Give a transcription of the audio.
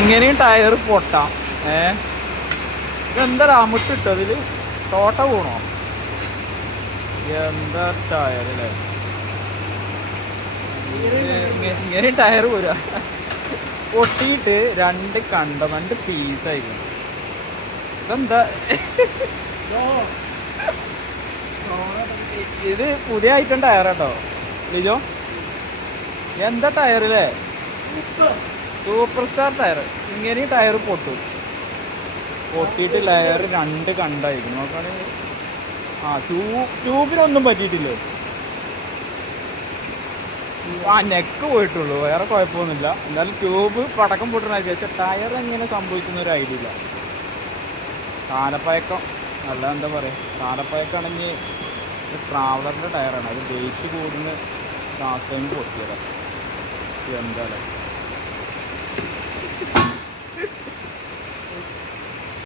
ഇങ്ങനെയും ടയർ പൊട്ടാം. ഇതെന്താ രാമിട്ടിട്ടോ അതില് തോട്ട പോണോ? എന്താ ടയർ അല്ലേ? ഇങ്ങനെയും ടയർ പോരാ, പൊട്ടിയിട്ട് രണ്ട് പീസായിരിക്കും. ഇതെന്താ ഇത് പുതിയ ഐറ്റം ടയർ കേട്ടോ ലിജോ. എന്താ ടയറില്ലേ? Super star tyre. ഇങ്ങനെയും ടയർ പൊട്ടിയിട്ട് ലെയർ രണ്ട് കണ്ടായിരിക്കും നോക്കുകയാണെങ്കിൽ. ട്യൂബിനൊന്നും പറ്റിയിട്ടില്ലേ? നെക്ക് പോയിട്ടുള്ളൂ, വേറെ കുഴപ്പമൊന്നുമില്ല. എന്തായാലും ട്യൂബ് പടക്കം പൊട്ടണായിരിക്കും. പക്ഷെ ടയർ എങ്ങനെ സംഭവിച്ചെന്നൊരു ഐഡിയ ഇല്ല. കാലപ്പഴക്കം അല്ല, എന്താ പറയുക, കാലപ്പഴക്കമാണെങ്കിൽ ട്രാവലറിൻ്റെ ടയറാണ്. അത് വെയിറ്റ് കൂടുന്ന ലാസ്റ്റ് ടൈം പൊട്ടിയതാണ്. എന്തായാലും